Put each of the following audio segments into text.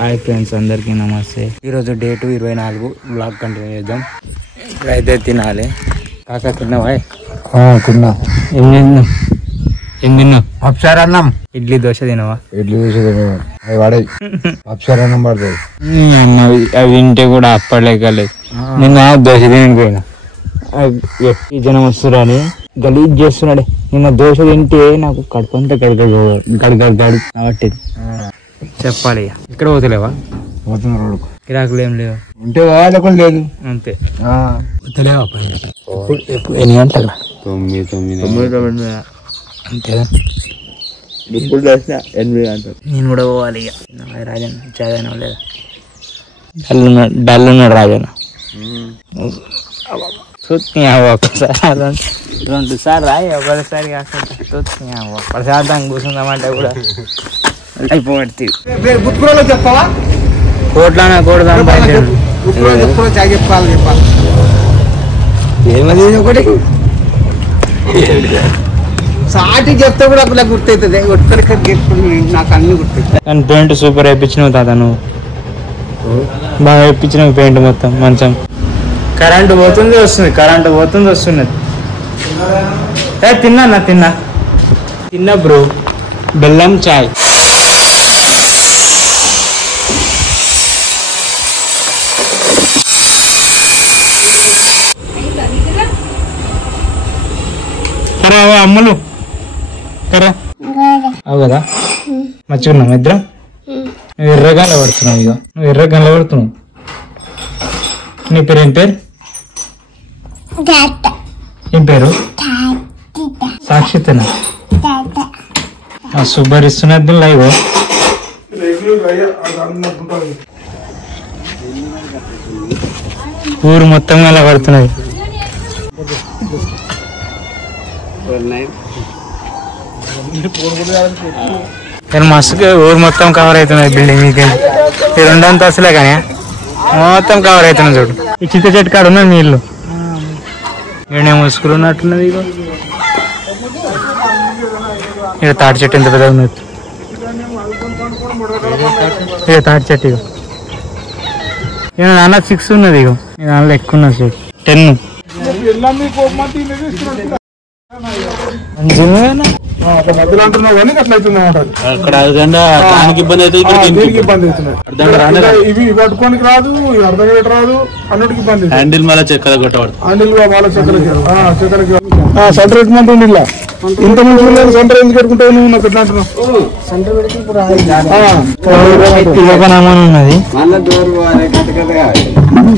Hi friends, అందరికీ నమస్తే. ఈరోజు డేటు 24 బ్లాగ్ కంటిన్యూ చేద్దాం. ఇప్పుడైతే తినాలి. కాకా తిన్నావా? తిన్నా. ఏం తిన్నావు? అప్సార్ అన్నం. ఇడ్లీ దోశ తినవా? ఇడ్లీ దోశ అవి వాడే అప్సార్ అన్నం పడుతుంది. అన్నవి అవి తింటే కూడా అప్పలేకలేదు. నిన్న దోశ తినిపోయినా జనం వస్తున్నారని గలీజ్ చేస్తున్నాడే. నిన్న దోశ తింటే నాకు కడుపంతా గడు కాబట్టి చెప్పాలి. ఇక్కడ పోతలేవా? పోతున్నా రోడ్డుకు. గిరాకులు ఏం లేవు. ఉంటే వాళ్ళకు లేదు అంతే. పోతలేవా? ఎన్ని గంటలు? 9 అంతేదా? ఇప్పుడు 8 గంటలు. నేను కూడా పోవాలి ఇక. రాజన్ చదివాను లేదా? డల్ ఉన్నాడు రాజన్. ఒక్కసారి 2 సార్లు రాయి, ఒకసారి కాకుండా ప్రశాంతంగా కూర్చుందామంటే కూడా అయిపోతుంది. చెప్పావా? కోట్లన్నా కోడదా ఏమది ఒకటి సాటి చెప్తే కూడా అప్పుడు గుర్తవుతుంది. నాకు అన్ని గుర్తవుతాయి. కానీ పెయింట్ సూపర్ వేయించినావు తాత. నువ్వు బాగా వేయించినావు పెయింట్ మొత్తం మంచం. కరెంటు పోతుంది వస్తున్నది. తిన్నా బ్రో. బెల్లం చాయ్. కరా అమ్మలు కరా అవు కదా. మంచిగున్నాం ఇద్దరం. నువ్వు ఎర్రగానే పడుతున్నావు. ఇక నువ్వు ఎర్రగానే పడుతున్నావు. నీ పేరు ఏం పేరు? ఏం పేరు? సాక్షితనా? సూపర్ ఇస్తున్నది లైవ్. ఊరు మొత్తం అలా పడుతున్నది. మస్తుగా ఊరు మొత్తం కవర్ అవుతున్నది. బిల్డింగ్ మీకు 2 అంతస్తులే కానీ మొత్తం కవర్ అవుతున్నది. చూడు, ఈ చింత చెట్టు కాడ ఉన్నది నీళ్ళు. నేనే ముసుగులు ఉన్నట్టున్నది. ఇక ఇక తాటి చెట్టు ఎంత పెద్దగా ఉన్నది. ఇక తాటి చెట్టు ఇక నాన్న 6 ఉన్నది. ఇక నాన్న ఎక్కువ ఉన్నది. చూడు 10. అక్కడ దానికి ఇబ్బంది అవుతుంది, ఇబ్బంది అవుతున్నాయి. ఇవి పట్టుకోనికి రాదు, అర్థం రాదు, అన్నిటికి ఇబ్బంది. హ్యాండిల్ మళ్ళీ చక్కెర కొట్టవాడు. హ్యాండిల్ వాళ్ళ చక్కెరకి సెంటర్ పెట్టుకుంటుంది. ఇలా ఇంత ముందు సెంటర్ ఎందుకు పెట్టుకుంటావు నువ్వు? నాకు ఎట్లా అంటున్నావు? సెంటర్ పెడితే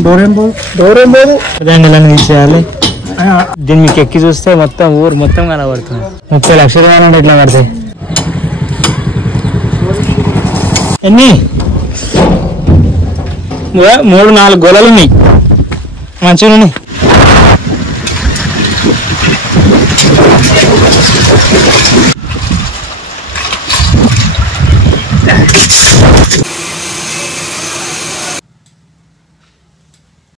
డోర్ ఏం పోదు. తీసేయాలి. దీన్ని మీకు ఎక్కి చూస్తే మొత్తం ఊరు మొత్తం కనబడుతుంది. 30 లక్షలు కావాలంటే ఎట్లా పడతాయి? ఎన్ని 3-4 గొలలు ఉన్నాయి. మంచిగా ఉన్నాయి.